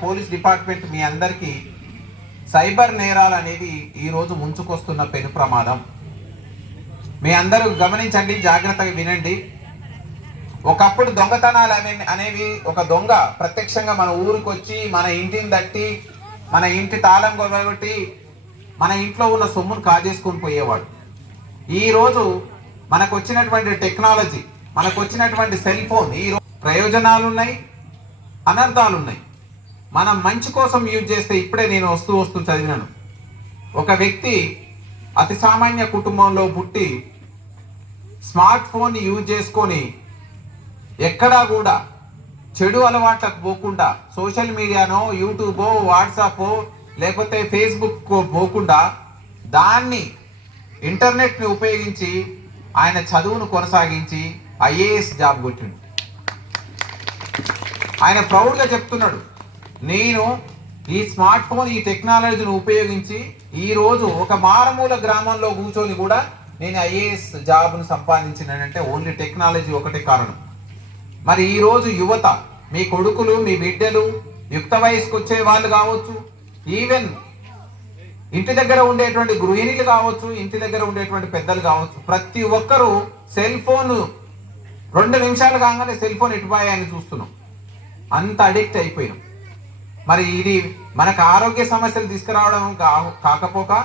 Police department మీ అందరికీ cyber నేరాలు అనేది ఈరోజు ముంచుకొస్తున్న పెను ప్రమాదం. మీ అందరూ గమనించండి జాగ్రత్తగా వినండి. ఒకప్పుడు దొంగతనాలు అనే అనేవి ఒక దొంగ ప్రత్యక్షంగా మన ఊరికి వచ్చి మన ఇంటిని తట్టి మన ఇంటి తాళం కొట్టి మన ఇంట్లో ఉన్న సొమ్మును కాజేసుకొని పోయేవాడు. ఈరోజు మనకు వచ్చినటువంటి టెక్నాలజీ మనకు వచ్చినటువంటి సెల్ ఫోన్ ఈ రో- ప్రయోజనాలు ఉన్నాయి అనర్థాలు ఉన్నాయి మనం మంచి కోసం యూజ్ చేస్తే ఇప్పుడే నేను వస్తూ వస్తూ చదివినాను. ఒక వ్యక్తి అతి సామాన్య కుటుంబంలో పుట్టి స్మార్ట్ ఫోన్ యూజ్ చేసుకొని ఎక్కడా కూడా చెడు అలవాట్లకు పోకుండా సోషల్ మీడియానో యూట్యూబో వాట్సాపో లేకపోతే ఫేస్బుక్ పోకుండా దాన్ని ఇంటర్నెట్ని ఉపయోగించి ఆయన చదువును కొనసాగించి ఐఏఎస్ జాబ్ కొట్టిండు. ఆయన ప్రౌడ్గా చెప్తున్నాడు నేను ఈ స్మార్ట్ ఫోన్ ఈ టెక్నాలజీని ఉపయోగించి ఈరోజు ఒక మారుమూల గ్రామంలో కూర్చొని కూడా నేను ఐఏఎస్ జాబ్ను సంపాదించినానంటే ఓన్లీ టెక్నాలజీ ఒకటే కారణం. మరి ఈరోజు యువత మీ కొడుకులు మీ బిడ్డలు యుక్త వయసుకు వచ్చే వాళ్ళు కావచ్చు ఈవెన్ ఇంటి దగ్గర ఉండేటువంటి గృహిణులు కావచ్చు ఇంటి దగ్గర ఉండేటువంటి పెద్దలు కావచ్చు ప్రతి ఒక్కరూ సెల్ ఫోన్ రెండు నిమిషాలు కాగానే సెల్ ఫోన్ ఎటుపోయాయని చూస్తున్నాం. అంత అడిక్ట్ అయిపోయినాం. మరి ఇది మనకు ఆరోగ్య సమస్యలు తీసుకురావడం కా- కాకపోక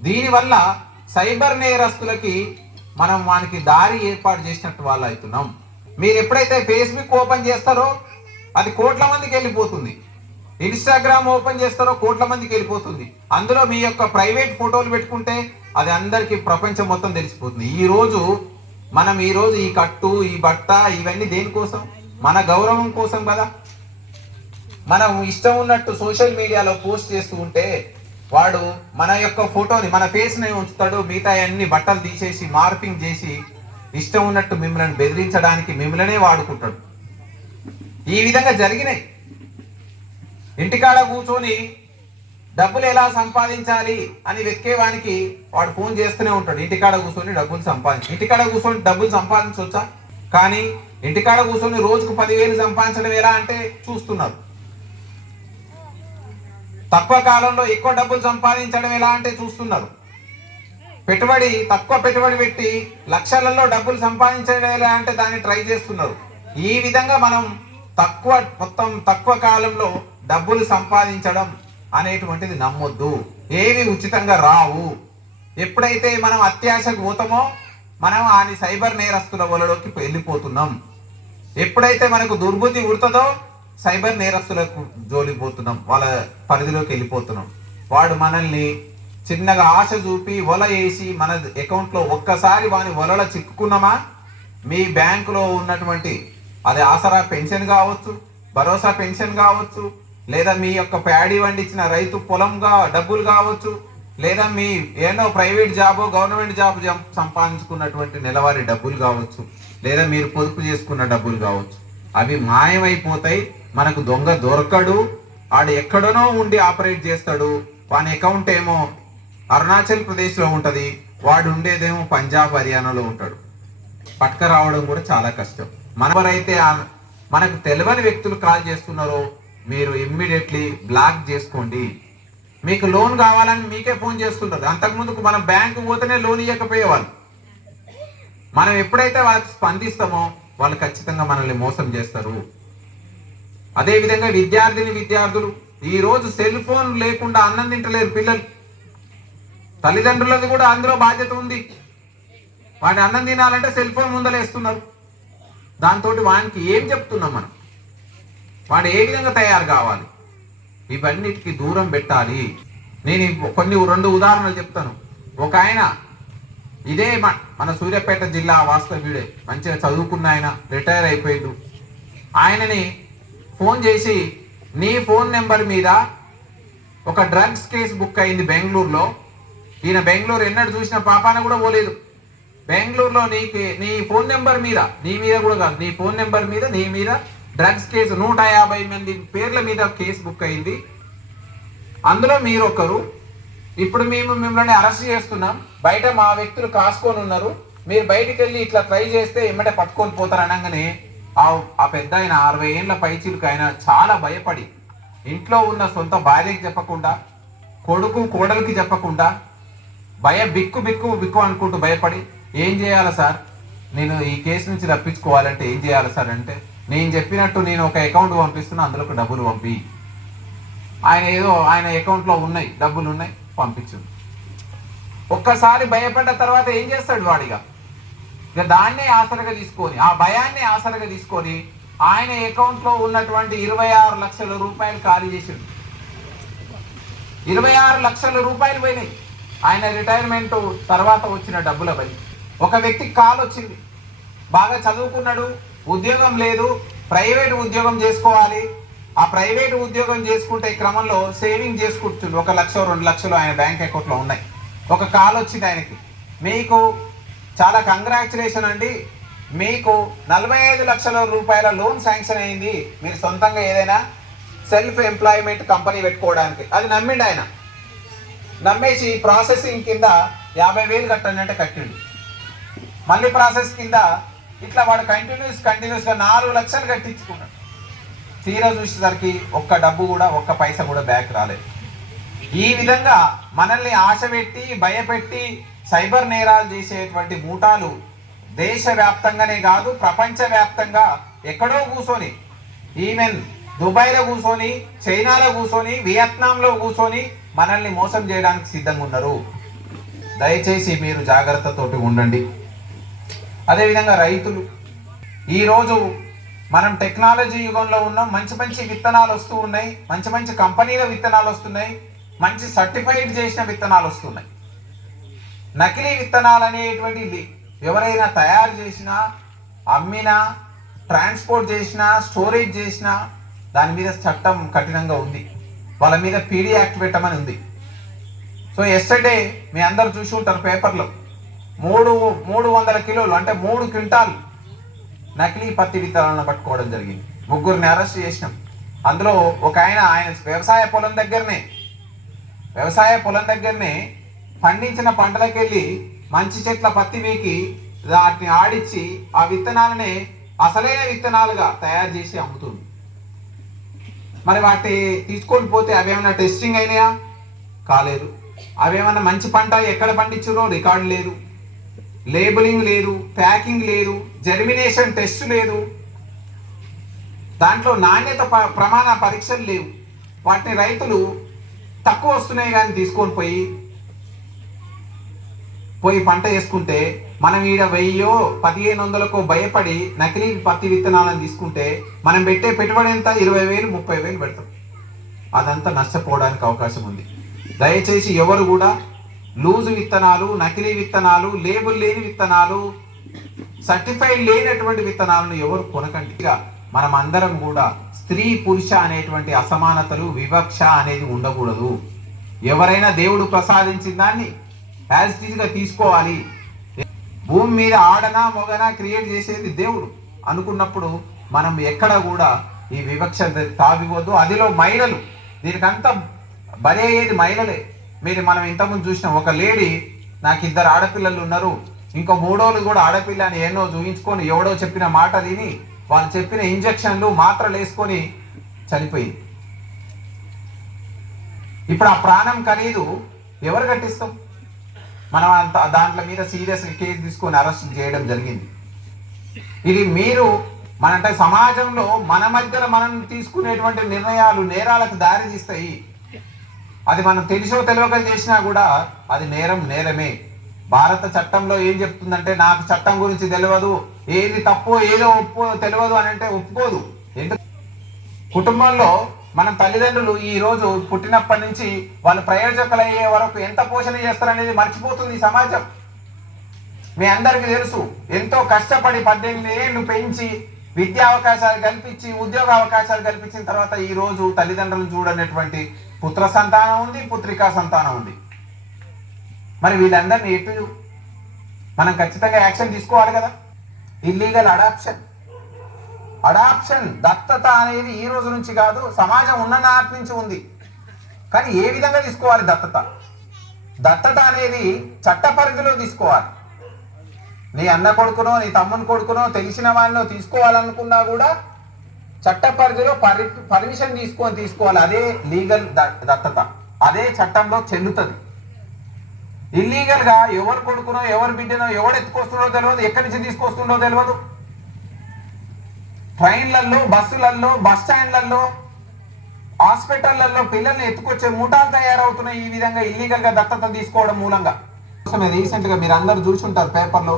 దీనివల్ల సైబర్ నేరస్తులకి మనం వానికి దారి ఏర్పాటు చేసినట్టు వాళ్ళు అవుతున్నాం. మీరు ఎప్పుడైతే ఫేస్బుక్ ఓపెన్ చేస్తారో అది కోట్ల మందికి వెళ్ళిపోతుంది. ఇన్స్టాగ్రామ్ ఓపెన్ చేస్తారో కోట్ల మందికి వెళ్ళిపోతుంది. అందులో మీ యొక్క ప్రైవేట్ ఫోటోలు పెట్టుకుంటే అది అందరికీ ప్రపంచం మొత్తం తెలిసిపోతుంది. ఈరోజు మనం ఈరోజు ఈ కట్టు ఈ బట్ట ఇవన్నీ దేనికోసం? మన గౌరవం కోసం కదా. మనం ఇష్టం ఉన్నట్టు సోషల్ మీడియాలో పోస్ట్ చేస్తూ ఉంటే వాడు మన యొక్క ఫోటోని మన ఫేస్ని ఉంచుతాడు మిగతా అన్ని బట్టలు తీసేసి మార్పింగ్ చేసి ఇష్టం ఉన్నట్టు మిమ్మల్ని బెదిరించడానికి మిమ్మల్నే వాడుకుంటాడు. ఈ విధంగా జరిగినాయి. ఇంటికాడ కూర్చొని డబ్బులు ఎలా సంపాదించాలి అని వెతికేవానికి వాడు ఫోన్ చేస్తూనే ఉంటాడు. ఇంటికాడ కూర్చొని డబ్బులు సంపాదించి ఇంటికాడ కూర్చొని డబ్బులు సంపాదించవచ్చా కానీ ఇంటికాడ కూర్చొని రోజుకు పదివేలు సంపాదించడం ఎలా అంటే చూస్తున్నారు. తక్కువ కాలంలో ఎక్కువ డబ్బులు సంపాదించడం ఎలా అంటే చూస్తున్నారు. పెట్టుబడి తక్కువ పెట్టుబడి పెట్టి లక్షలలో డబ్బులు సంపాదించడం ఎలా అంటే దాన్ని ట్రై చేస్తున్నారు. ఈ విధంగా మనం తక్కువ మొత్తం తక్కువ కాలంలో డబ్బులు సంపాదించడం అనేటువంటిది నమ్మొద్దు. ఏవి ఉచితంగా రావు. ఎప్పుడైతే మనం అత్యాశకు పోతామో మనం ఆని సైబర్ నేరస్తుల వలలోకి వెళ్ళిపోతున్నాం. ఎప్పుడైతే మనకు దుర్బుద్ధి ఉడుతుందో సైబర్ నేరస్తులకు జోలిపోతున్నాం వాళ్ళ పరిధిలోకి వెళ్ళిపోతున్నాం. వాడు మనల్ని చిన్నగా ఆశ చూపి వల వేసి మన అకౌంట్లో ఒక్కసారి వాని వలలో చిక్కుకున్నామా? మీ బ్యాంకులో ఉన్నటువంటి అది ఆసరా పెన్షన్ కావచ్చు భరోసా పెన్షన్ కావచ్చు లేదా మీ యొక్క ప్యాడీ వండించిన రైతు పొలంగా డబ్బులు కావచ్చు లేదా మీ ఏదో ప్రైవేట్ జాబో గవర్నమెంట్ జాబ్ సంపాదించుకున్నటువంటి నెలవారీ డబ్బులు కావచ్చు లేదా మీరు పొదుపు చేసుకున్న డబ్బులు కావచ్చు అవి మాయమైపోతాయి. మనకు దొంగ దొరకడు ఆడు ఎక్కడనో ఉండి ఆపరేట్ చేస్తాడు. వాని అకౌంట్ ఏమో అరుణాచల్ ప్రదేశ్లో ఉంటుంది. వాడు ఉండేదేమో పంజాబ్ హర్యానాలో ఉంటాడు. పట్టుక రావడం కూడా చాలా కష్టం. మనవరైతే మనకు తెలియని వ్యక్తులు కాల్ చేస్తున్నారో మీరు ఇమ్మీడియట్లీ బ్లాక్ చేసుకోండి. మీకు లోన్ కావాలని మీకే ఫోన్ చేస్తుంటుంది అంతకుముందుకు మనం బ్యాంకు పోతేనే లోన్ ఇవ్వకపోయేవాళ్ళు మనం ఎప్పుడైతే వాళ్ళకి స్పందిస్తామో వాళ్ళు ఖచ్చితంగా మనల్ని మోసం చేస్తారు. అదేవిధంగా విద్యార్థిని విద్యార్థులు ఈరోజు సెల్ ఫోన్ లేకుండా అన్నం తింటలేరు పిల్లలు. తల్లిదండ్రులది కూడా అందులో బాధ్యత ఉంది. వాడిని అన్నం తినాలంటే సెల్ ఫోన్ ముందలేస్తున్నారు దాంతో వానికి ఏం చెప్తున్నాం మనం? వాడు ఏ విధంగా తయారు కావాలి? ఇవన్నిటికి దూరం పెట్టాలి. నేను కొన్ని రెండు ఉదాహరణలు చెప్తాను. ఒక ఆయన ఇదే మన సూర్యాపేట జిల్లా వాస్తవ్యుడే. మంచిగా చదువుకున్న ఆయన రిటైర్ అయిపోయిండు. ఆయనని ఫోన్ చేసి నీ ఫోన్ నెంబర్ మీద ఒక డ్రగ్స్ కేసు బుక్ అయింది బెంగళూరులో. ఈయన బెంగళూరు ఎన్నడూ చూసిన పాపాన కూడా పోలేదు. బెంగళూరులో నీ నీ ఫోన్ నెంబర్ మీద నీ మీద కూడా కాదు నీ ఫోన్ నెంబర్ మీద నీ మీద డ్రగ్స్ కేసు నూట యాభై మంది పేర్ల మీద కేసు బుక్ అయింది. అందులో మీరు ఒకరు ఇప్పుడు మేము మిమ్మల్ని అరెస్ట్ చేస్తున్నాం. బయట మా వ్యక్తులు కాసుకొని ఉన్నారు. మీరు బయటికి వెళ్ళి ఇట్లా ట్రై చేస్తే ఎమ్మటే పట్టుకొని పోతారు అనగానే ఆ ఆ పెద్ద ఆయన అరవై ఏళ్ళ పైచిలకు ఆయన చాలా భయపడి ఇంట్లో ఉన్న సొంత భార్యకి చెప్పకుండా కొడుకు కోడలికి చెప్పకుండా భయ బిక్కు బిక్కు బిక్కు అనుకుంటూ భయపడి ఏం చేయాలి సార్? నేను ఈ కేసు నుంచి తప్పించుకోవాలంటే ఏం చేయాలి సార్ అంటే నేను చెప్పినట్టు నేను ఒక అకౌంట్ పంపిస్తున్నా అందులోకి డబ్బులు పంపి. ఆయన ఏదో ఆయన అకౌంట్లో ఉన్నాయి డబ్బులు ఉన్నాయి పంపించు ఒక్కసారి భయపడ్డ తర్వాత ఏం చేస్తాడు వాడిగా? ఇక దాన్నే ఆసరగా తీసుకొని ఆ భయాన్ని ఆసరగా తీసుకొని ఆయన అకౌంట్లో ఉన్నటువంటి ఇరవై ఆరు లక్షల రూపాయలు ఖాళీ చేసిండు. ఇరవై ఆరు లక్షల రూపాయలు పోయినాయి. ఆయన రిటైర్మెంట్ తర్వాత వచ్చిన డబ్బుల పై ఒక వ్యక్తికి కాల్ వచ్చింది. బాగా చదువుకున్నాడు ఉద్యోగం లేదు ప్రైవేట్ ఉద్యోగం చేసుకోవాలి. ఆ ప్రైవేట్ ఉద్యోగం చేసుకుంటే క్రమంలో సేవింగ్ చేసుకుంటుంది. ఒక లక్ష రెండు లక్షలు ఆయన బ్యాంక్ అకౌంట్లో ఉన్నాయి. ఒక కాల్ వచ్చింది ఆయనకి. మీకు చాలా కంగ్రాచులేషన్ అండి. మీకు నలభై ఐదు లక్షల రూపాయల లోన్ శాంక్షన్ అయింది. మీరు సొంతంగా ఏదైనా సెల్ఫ్ ఎంప్లాయ్మెంట్ కంపెనీ పెట్టుకోవడానికి. అది నమ్మిండు ఆయన. నమ్మేసి ప్రాసెసింగ్ కింద యాభై వేలు కట్టండి అంటే కట్టిండు. మళ్ళీ ప్రాసెస్ కింద ఇట్లా వాడు కంటిన్యూస్ కంటిన్యూస్గా నాలుగు లక్షలు కట్టించుకున్నాడు. తీరా చూసేసరికి ఒక్క డబ్బు కూడా ఒక్క పైసా కూడా బ్యాక్ రాలేదు. ఈ విధంగా మనల్ని ఆశ పెట్టి భయపెట్టి సైబర్ నేరాలు చేసేటువంటి మూటాలు దేశవ్యాప్తంగానే కాదు ప్రపంచవ్యాప్తంగా ఎక్కడో కూర్చొని ఈవెన్ దుబాయ్లో కూర్చొని చైనాలో కూర్చొని వియత్నాంలో కూర్చొని మనల్ని మోసం చేయడానికి సిద్ధంగా ఉన్నారు. దయచేసి మీరు జాగ్రత్తతోటి ఉండండి. అదేవిధంగా రైతులు ఈరోజు మనం టెక్నాలజీ యుగంలో ఉన్నాం మంచి మంచి విత్తనాలు వస్తూ ఉన్నాయి మంచి మంచి కంపెనీల విత్తనాలు వస్తున్నాయి మంచి సర్టిఫైడ్ చేసిన విత్తనాలు వస్తున్నాయి. నకిలీ విత్తనాలు అనేటువంటి ఎవరైనా తయారు చేసినా అమ్మినా ట్రాన్స్పోర్ట్ చేసినా స్టోరేజ్ చేసినా దాని మీద చట్టం కఠినంగా ఉంది. వాళ్ళ మీద పీడీ యాక్ట్ పెట్టమని ఉంది. సో ఎస్టర్డే మీ అందరు చూసి ఉంటారు పేపర్లో. మూడు మూడు వందల కిలోలు అంటే మూడు క్వింటాల్ నకిలీ పత్తి విత్తనాలను పట్టుకోవడం జరిగింది. ముగ్గురిని అరెస్ట్ చేసినాం. అందులో ఒక ఆయన ఆయన వ్యవసాయ పొలం దగ్గరనే వ్యవసాయ పొలం దగ్గరనే పండించిన పంటలకు వెళ్ళి మంచి చెట్ల పత్తి వీకి వాటిని ఆడిచ్చి ఆ విత్తనాలనే అసలైన విత్తనాలుగా తయారు చేసి అమ్ముతుంది. మరి వాటి తీసుకొని పోతే అవేమన్నా టెస్టింగ్ అయినాయా? కాలేదు. అవేమన్నా మంచి పంట ఎక్కడ పండించారో రికార్డు లేదు. లేబులింగ్ లేదు ప్యాకింగ్ లేదు జర్మినేషన్ టెస్ట్ లేదు. దాంట్లో నాణ్యత ప- ప్రమాణ పరీక్షలు లేవు. వాటిని రైతులు తక్కువ వస్తున్నాయి కానీ తీసుకొని పోయి పోయి పంట వేసుకుంటే మనం ఈడ వెయ్యో పదిహేను వందలకో భయపడి నకిలీ పత్తి విత్తనాలను తీసుకుంటే మనం పెట్టే పెట్టుబడి ఎంత? ఇరవై వేలు ముప్పై వేలు పెడతాం. అదంతా నష్టపోవడానికి అవకాశం ఉంది. దయచేసి ఎవరు కూడా లూజు విత్తనాలు నకిలీ విత్తనాలు లేబుల్ లేని విత్తనాలు సర్టిఫైడ్ లేనటువంటి విత్తనాలను ఎవరు కొనకండి. మనం అందరం కూడా స్త్రీ పురుష అనేటువంటి అసమానతలు వివక్ష అనేది ఉండకూడదు. ఎవరైనా దేవుడు ప్రసాదించిన దాన్ని యాజ్ తీసుకోవాలి. భూమి మీద ఆడనా మొగనా క్రియేట్ చేసేది దేవుడు. అనుకున్నప్పుడు మనం ఎక్కడ కూడా ఈ వివక్ష తావివద్దు అదిలో మహిళలు. దీనికంతా బలి అయ్యేది మహిళలే. మీరు మనం ఇంతకుముందు చూసినాం ఒక లేడీ నాకు ఇద్దరు ఆడపిల్లలు ఉన్నారు. ఇంకో మూడోళ్ళు కూడా ఆడపిల్ల అని ఎన్నో చూయించుకొని ఎవడో చెప్పిన మాట తిని వాళ్ళు చెప్పిన ఇంజక్షన్లు మాత్రలు వేసుకొని చనిపోయింది. ఇప్పుడు ఆ ప్రాణం ఖరీదు. ఎవరు కట్టిస్తాం? మనం అంత దాంట్లో మీద సీరియస్ కేసు తీసుకొని అరెస్ట్ చేయడం జరిగింది. ఇది మీరు మన అంటే సమాజంలో మన మధ్యలో మనం తీసుకునేటువంటి నిర్ణయాలు నేరాలకు దారి తీస్తాయి. అది మనం తెలిసో తెలియక చేసినా కూడా అది నేరం నేరమే. భారత చట్టంలో ఏం చెప్తుందంటే నాకు చట్టం గురించి తెలియదు ఏది తప్పో ఏదో ఒప్పు తెలియదు అని అంటే ఒప్పుకోదు. ఎందుకు? కుటుంబంలో మనం తల్లిదండ్రులు ఈ రోజు పుట్టినప్పటి నుంచి వాళ్ళు ప్రయోజకులు అయ్యే వరకు ఎంత పోషణ చేస్తారనేది మర్చిపోతుంది ఈ సమాజం. మీ అందరికీ తెలుసు ఎంతో కష్టపడి పద్దెనిమిది ఏళ్ళు పెంచి విద్యా అవకాశాలు కల్పించి ఉద్యోగ అవకాశాలు కల్పించిన తర్వాత ఈ రోజు తల్లిదండ్రులను చూడనటువంటి పుత్ర సంతానం ఉంది పుత్రికా సంతానం ఉంది. మరి వీళ్ళందరినీ ఎటు మనం ఖచ్చితంగా యాక్షన్ తీసుకోవాలి కదా? ఇల్లీగల్ అడాప్షన్ అడాప్షన్ దత్తత అనేది ఈ రోజు నుంచి కాదు సమాజం ఉన్న నాటి నుంచి ఉంది. కానీ ఏ విధంగా తీసుకోవాలి దత్తత? దత్తత అనేది చట్ట పరిధిలో తీసుకోవాలి. నీ అన్న కొడుకునో నీ తమ్ముని కొడుకునో తెలిసిన వాళ్ళనో తీసుకోవాలనుకున్నా కూడా చట్ట పరిధిలో పరి పర్మిషన్ తీసుకొని తీసుకోవాలి. అదే లీగల్ దత్తత. అదే చట్టంలో చెల్లుతుంది. ఇల్లీగల్గా ఎవరు కొడుకునో ఎవరు బిడ్డనో ఎవరు ఎత్తుకొస్తుండో తెలియదు ఎక్కడి నుంచి తీసుకొస్తుండో తెలియదు ట్రైన్లలో బస్సులలో బస్ స్టాండ్లలో హాస్పిటళ్ళలో పిల్లల్ని ఎత్తుకొచ్చే ముఠాలు తయారవుతున్నాయి. ఈ విధంగా ఇల్లీగల్గా దత్తత తీసుకోవడం మూలంగా. రీసెంట్గా మీరు అందరు చూసుంటారు పేపర్లో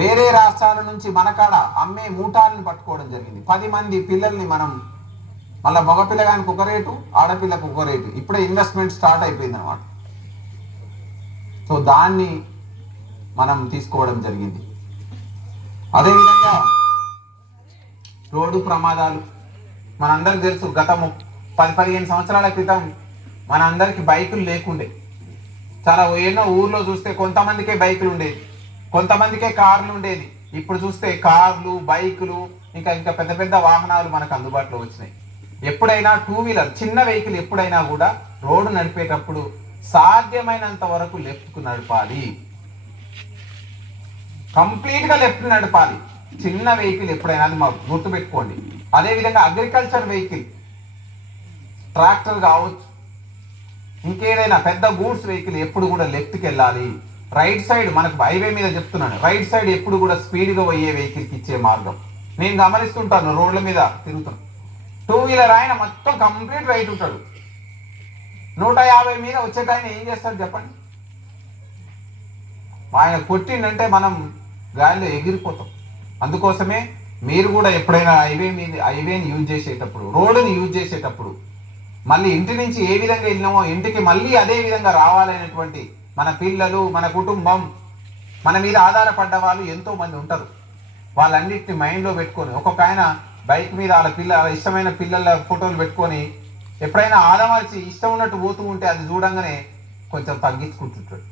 వేరే రాష్ట్రాల నుంచి మనకాడ అమ్మే మూటాలను పట్టుకోవడం జరిగింది. పది మంది పిల్లల్ని మనం మళ్ళీ మగపిల్లగానికి ఒక రేటు ఆడపిల్లకు ఒక రేటు. ఇప్పుడే ఇన్వెస్ట్మెంట్ స్టార్ట్ అయిపోయింది అనమాట సో దాన్ని మనం తీసుకోవడం జరిగింది. అదేవిధంగా రోడ్డు ప్రమాదాలు. మనందరికి తెలుసు గత పది పదిహేను సంవత్సరాల క్రితం మనందరికి బైకులు లేకుండే. చాలా ఎన్నో ఊర్లో చూస్తే కొంతమందికే బైకులు ఉండేది. కొంతమందికే కార్లు ఉండేది. ఇప్పుడు చూస్తే కార్లు బైకులు ఇంకా ఇంకా పెద్ద పెద్ద వాహనాలు మనకు అందుబాటులో వచ్చినాయి. ఎప్పుడైనా టూ వీలర్ చిన్న వెహికల్ ఎప్పుడైనా కూడా రోడ్డు నడిపేటప్పుడు సాధ్యమైనంత వరకు లెఫ్ట్కు నడపాలి. కంప్లీట్గా లెఫ్ట్ నడపాలి. చిన్న వెహికల్ ఎప్పుడైనా అది మాకు గుర్తుపెట్టుకోండి అదేవిధంగా అగ్రికల్చర్ వెహికల్ ట్రాక్టర్ కావచ్చు ఇంకేదైనా పెద్ద గూడ్స్ వెహికల్ ఎప్పుడు కూడా లెఫ్ట్కి వెళ్ళాలి. రైట్ సైడ్ మనకు హైవే మీద చెప్తున్నాను. రైట్ సైడ్ ఎప్పుడు కూడా స్పీడ్గా పోయే వెహికల్కి ఇచ్చే మార్గం. నేను గమనిస్తుంటాను రోడ్ల మీద తిరుగుతాను టూ వీలర్ ఆయన మొత్తం కంప్లీట్ రైట్ ఉంటాడు. నూట యాభై మీద వచ్చేట ఆయన ఏం చేస్తాడు చెప్పండి? ఆయన కొట్టిండంటే మనం గాలిలో ఎగిరిపోతాం. అందుకోసమే మీరు కూడా ఎప్పుడైనా హైవే మీద హైవేని యూజ్ చేసేటప్పుడు రోడ్డుని యూజ్ చేసేటప్పుడు మళ్ళీ ఇంటి నుంచి ఏ విధంగా వెళ్ళినామో ఇంటికి మళ్ళీ అదే విధంగా రావాలనేటువంటి మన పిల్లలు మన కుటుంబం మన మీద ఆధారపడ్డ వాళ్ళు ఎంతో మంది ఉంటారు. వాళ్ళన్నిటిని మైండ్లో పెట్టుకొని ఒక్కొక్క ఆయన బైక్ మీద వాళ్ళ పిల్ల వాళ్ళ ఇష్టమైన పిల్లల ఫోటోలు పెట్టుకొని ఎప్పుడైనా ఆదమర్చి ఇష్టం ఉన్నట్టు పోతూ ఉంటే అది చూడంగానే కొంచెం తగ్గించుకుంటుంటాడు.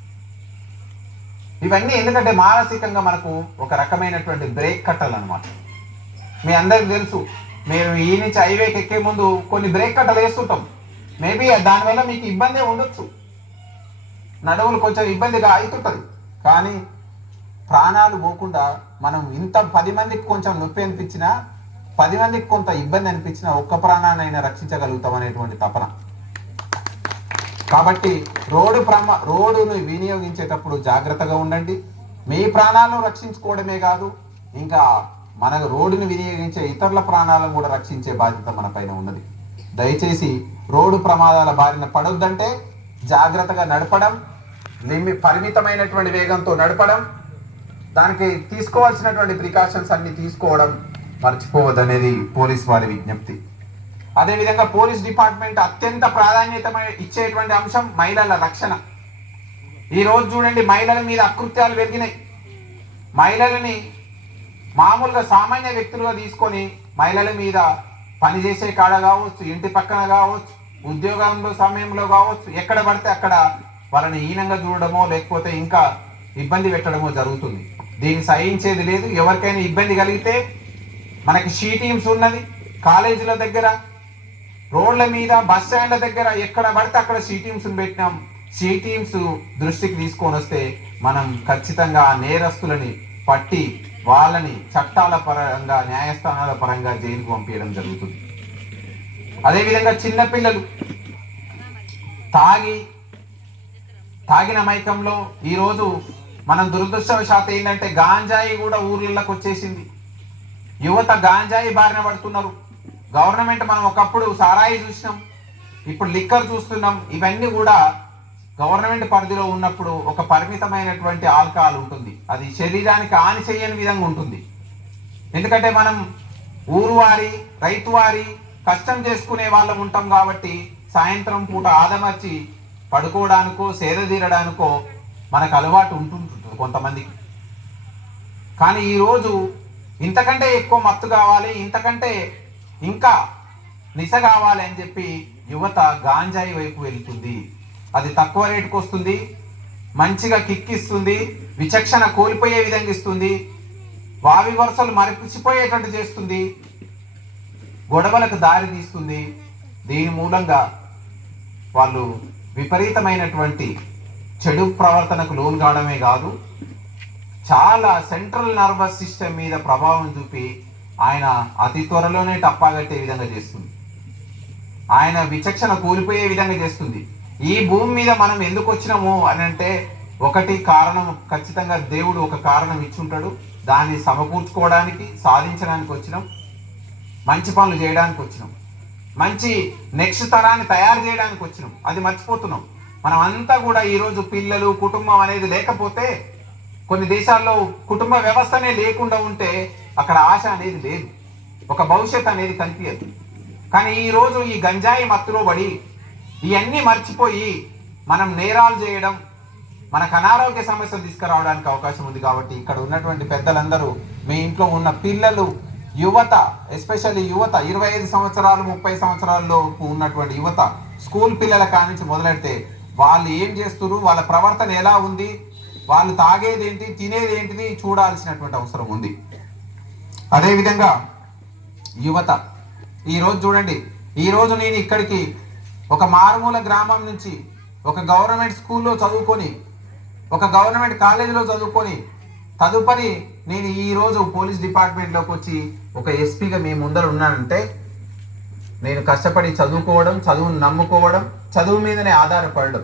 ఇవన్నీ ఎందుకంటే మానసికంగా మనకు ఒక రకమైనటువంటి బ్రేక్ కట్టాలన్నమాట. మీ అందరికి తెలుసు మీరు ఈ నుంచి హైవేకి ఎక్కే ముందు కొన్ని బ్రేక్ కట్టలు వేస్తుంటాం. మేబీ దానివల్ల మీకు ఇబ్బందే ఉండొచ్చు. నడువులు కొంచెం ఇబ్బందిగా అవుతుంటుంది. కానీ ప్రాణాలు పోకుండా మనం ఇంత పది మందికి కొంచెం నొప్పి అనిపించినా పది మందికి కొంత ఇబ్బంది అనిపించినా ఒక్క ప్రాణాన్నైనా రక్షించగలుగుతాం అనేటువంటి తపన. కాబట్టి రోడ్డు ప్రమ రోడ్డును వినియోగించేటప్పుడు జాగ్రత్తగా ఉండండి. మీ ప్రాణాలను రక్షించుకోవడమే కాదు ఇంకా మన రోడ్డును వినియోగించే ఇతరుల ప్రాణాలను కూడా రక్షించే బాధ్యత మన పైన ఉన్నది. దయచేసి రోడ్డు ప్రమాదాల బారిన పడొద్దంటే జాగ్రత్తగా నడపడం లిమి పరిమితమైనటువంటి వేగంతో నడపడం దానికి తీసుకోవాల్సినటువంటి ప్రికాషన్స్ అన్ని తీసుకోవడం మర్చిపోవద్దనేది పోలీస్ వారి విజ్ఞప్తి. అదేవిధంగా పోలీస్ డిపార్ట్మెంట్ అత్యంత ప్రాధాన్యత ఇచ్చేటువంటి అంశం మహిళల రక్షణ. ఈరోజు చూడండి మహిళల మీద అకృత్యాలు పెరిగినాయి. మహిళలని మామూలుగా సామాన్య వ్యక్తులుగా తీసుకొని మహిళల మీద పనిచేసే కాడ కావచ్చు ఇంటి పక్కన కావచ్చు ఉద్యోగంలో సమయంలో కావచ్చు ఎక్కడ పడితే అక్కడ వాళ్ళని హీనంగా చూడడమో లేకపోతే ఇంకా ఇబ్బంది పెట్టడమో జరుగుతుంది. దీన్ని సహించేది లేదు. ఎవరికైనా ఇబ్బంది కలిగితే మనకి షీ టీమ్స్ ఉన్నది. కాలేజీల దగ్గర రోడ్ల మీద బస్ స్టాండ్ల దగ్గర ఎక్కడ పడితే అక్కడ సీ పెట్టినాం. సిటీమ్స్ దృష్టికి తీసుకొని వస్తే మనం ఖచ్చితంగా ఆ నేరస్తులని పట్టి వాళ్ళని చట్టాల పరంగా న్యాయస్థానాల పరంగా జైలుకు పంపించడం జరుగుతుంది. అదేవిధంగా చిన్నపిల్లలు తాగి తాగిన మైకంలో ఈరోజు మనం దురదృష్టవశాత్తు ఏంటంటే గాంజాయి కూడా ఊర్లలోకి వచ్చేసింది. యువత గాంజాయి బారిన పడుతున్నారు. గవర్నమెంట్ మనం ఒకప్పుడు సారాయి చూసినాం ఇప్పుడు లిక్కర్ చూస్తున్నాం ఇవన్నీ కూడా గవర్నమెంట్ పరిధిలో ఉన్నప్పుడు ఒక పరిమితమైనటువంటి ఆల్కహాల్ ఉంటుంది. అది శరీరానికి హాని చేయని విధంగా ఉంటుంది. ఎందుకంటే మనం ఊరు వారి రైతు వారి కష్టం చేసుకునే వాళ్ళం ఉంటాం కాబట్టి సాయంత్రం పూట ఆదమర్చి పడుకోవడానికో సేద తీరడానికో మనకు అలవాటు ఉంటుంటుంది కొంతమందికి. కానీ ఈరోజు ఇంతకంటే ఎక్కువ మత్తు కావాలి ఇంతకంటే ఇంకా నిశ కావాలి అని చెప్పి యువత గాంజాయి వైపు వెళ్తుంది. అది తక్కువ రేటుకు వస్తుంది మంచిగా కిక్కిస్తుంది విచక్షణ కోల్పోయే విధంగా ఇస్తుంది వావి వరుసలు మరిపిసిపోయేటట్టు చేస్తుంది గొడవలకు దారి తీస్తుంది. దీని మూలంగా వాళ్ళు విపరీతమైనటువంటి చెడు ప్రవర్తనకు లోను కావడమే కాదు చాలా సెంట్రల్ నర్వస్ సిస్టమ్ మీద ప్రభావం చూపి ఆయన అతి త్వరలోనే టప్పాగట్టే విధంగా చేస్తుంది. ఆయన విచక్షణ కోల్పోయే విధంగా చేస్తుంది. ఈ భూమి మీద మనం ఎందుకు వచ్చినాము అని అంటే ఒకటి కారణం ఖచ్చితంగా దేవుడు ఒక కారణం ఇచ్చుంటాడు. దాన్ని సమకూర్చుకోవడానికి సాధించడానికి వచ్చినాం. మంచి పనులు చేయడానికి వచ్చినాం. మంచి నెక్స్ట్ తరాన్ని తయారు చేయడానికి వచ్చినాం. అది మర్చిపోతున్నాం. మనం అంతా కూడా ఈరోజు పిల్లలు కుటుంబం అనేది లేకపోతే కొన్ని దేశాల్లో కుటుంబ వ్యవస్థనే లేకుండా ఉంటే అక్కడ ఆశ అనేది లేదు. ఒక భవిష్యత్ అనేది కనిపించదు. కానీ ఈ రోజు ఈ గంజాయి మత్తులో పడి ఇవన్నీ మర్చిపోయి మనం నేరాలు చేయడం మనకు అనారోగ్య సమస్యలు తీసుకురావడానికి అవకాశం ఉంది కాబట్టి ఇక్కడ ఉన్నటువంటి పెద్దలందరూ మీ ఇంట్లో ఉన్న పిల్లలు యువత ఎస్పెషల్లీ యువత ఇరవై ఐదు సంవత్సరాలు ముప్పై సంవత్సరాల్లో ఉన్నటువంటి యువత స్కూల్ పిల్లల కానించి మొదలెడితే వాళ్ళు ఏం చేస్తున్నారు వాళ్ళ ప్రవర్తన ఎలా ఉంది? వాళ్ళు తాగేది ఏంటి తినేది ఏంటిది చూడాల్సినటువంటి అవసరం ఉంది. అదేవిధంగా యువత ఈరోజు చూడండి ఈరోజు నేను ఇక్కడికి ఒక మారుమూల గ్రామం నుంచి ఒక గవర్నమెంట్ స్కూల్లో చదువుకొని ఒక గవర్నమెంట్ కాలేజీలో చదువుకొని తదుపరి నేను ఈరోజు పోలీస్ డిపార్ట్మెంట్లోకి వచ్చి ఒక ఎస్పీగా మీ ముందర ఉన్నానంటే నేను కష్టపడి చదువుకోవడం చదువును నమ్ముకోవడం చదువు మీదనే ఆధారపడడం.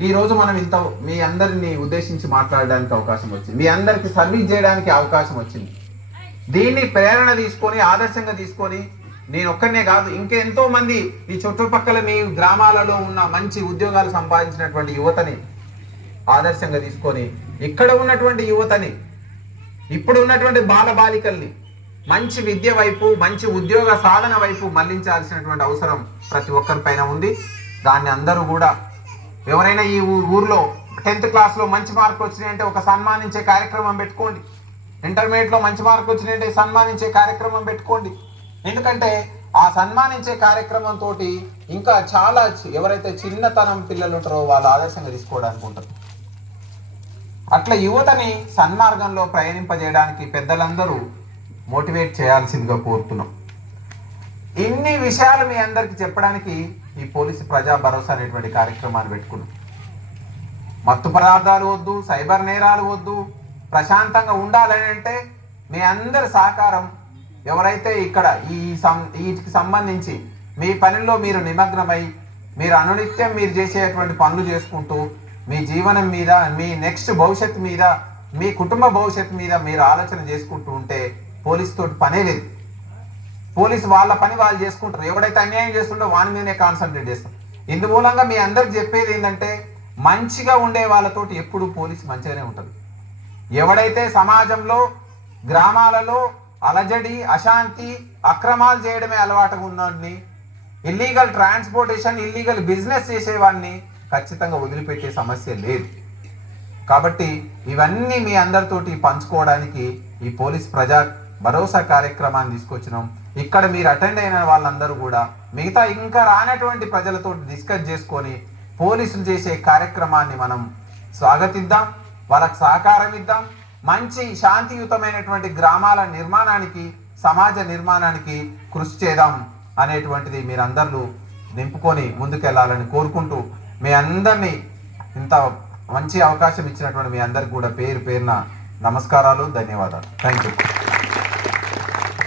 ఈరోజు మనం ఇంత మీ అందరిని ఉద్దేశించి మాట్లాడడానికి అవకాశం వచ్చింది. మీ అందరికి సర్వీస్ చేయడానికి అవకాశం వచ్చింది. దీన్ని ప్రేరణ తీసుకొని ఆదర్శంగా తీసుకొని నేను ఒక్కనే కాదు ఇంకెంతో మంది ఈ చుట్టుపక్కల మీ గ్రామాలలో ఉన్న మంచి ఉద్యోగాలు సంపాదించినటువంటి యువతని ఆదర్శంగా తీసుకొని ఇక్కడ ఉన్నటువంటి యువతని ఇప్పుడు ఉన్నటువంటి బాల బాలికల్ని మంచి విద్య వైపు మంచి ఉద్యోగ సాధన వైపు మళ్ళించాల్సినటువంటి అవసరం ప్రతి ఒక్కరి పైన ఉంది. దాన్ని అందరూ కూడా ఎవరైనా ఈ ఊ- ఊర్లో టెన్త్ క్లాస్లో మంచి మార్కులు వచ్చినాయంటే ఒక సన్మానించే కార్యక్రమం పెట్టుకోండి. ఇంటర్మీడియట్లో మంచి మార్కులు వచ్చినట్టే సన్మానించే కార్యక్రమం పెట్టుకోండి. ఎందుకంటే ఆ సన్మానించే కార్యక్రమం తోటి ఇంకా చాలా ఎవరైతే చిన్నతనం పిల్లలు ఉంటారో వాళ్ళు ఆదర్శంగా తీసుకోవడానికి ఉంటారు. అట్లా యువతని సన్మార్గంలో ప్రయాణింపజేయడానికి పెద్దలందరూ మోటివేట్ చేయాల్సిందిగా కోరుతున్నాం. ఇన్ని విషయాలు మీ అందరికి చెప్పడానికి ఈ పోలీసు ప్రజా భరోసా అనేటువంటి కార్యక్రమాన్ని పెట్టుకున్నాం. మత్తు పదార్థాలు వద్దు సైబర్ నేరాలు వద్దు ప్రశాంతంగా ఉండాలని అంటే మీ అందరి సహకారం ఎవరైతే ఇక్కడ ఈ సం వీటికి సంబంధించి మీ పనుల్లో మీరు నిమగ్నమై మీరు అనునిత్యం మీరు చేసేటువంటి పనులు చేసుకుంటూ మీ జీవనం మీద మీ నెక్స్ట్ భవిష్యత్తు మీద మీ కుటుంబ భవిష్యత్తు మీద మీరు ఆలోచన చేసుకుంటూ ఉంటే పోలీస్ తోటి పనే లేదు. పోలీసు వాళ్ళ పని వాళ్ళు చేసుకుంటారు. ఎవడైతే అన్యాయం చేస్తుండో వాని మీదనే కాన్సన్ట్రేట్ చేస్తాం. ఇందు మూలంగా మీ అందరికి చెప్పేది ఏంటంటే మంచిగా ఉండే వాళ్ళతోటి ఎప్పుడు పోలీస్ మంచిగానే ఉంటుంది. ఎవడైతే సమాజంలో గ్రామాలలో అలజడి అశాంతి అక్రమాలు చేయడమే అలవాటుగా ఉన్నవాడిని ఇల్లీగల్ ట్రాన్స్పోర్టేషన్ ఇల్లీగల్ బిజినెస్ చేసేవాడిని ఖచ్చితంగా వదిలిపెట్టే సమస్య లేదు. కాబట్టి ఇవన్నీ మీ అందరితోటి పంచుకోవడానికి ఈ పోలీస్ ప్రజా భరోసా కార్యక్రమాన్ని తీసుకొచ్చినాం. ఇక్కడ మీరు అటెండ్ అయిన వాళ్ళందరూ కూడా మిగతా ఇంకా రానటువంటి ప్రజలతో డిస్కస్ చేసుకొని పోలీసులు చేసే కార్యక్రమాన్ని మనం స్వాగతిద్దాం. వాళ్ళకు సహకారం ఇద్దాం. మంచి శాంతియుతమైనటువంటి గ్రామాల నిర్మాణానికి సమాజ నిర్మాణానికి కృషి చేద్దాం అనేటువంటిది మీరందరూ నింపుకొని ముందుకెళ్ళాలని కోరుకుంటూ మీ అందరినీ ఇంత మంచి అవకాశం ఇచ్చినటువంటి మీ అందరికి కూడా పేరు పేరున నమస్కారాలు ధన్యవాదాలు. Thank you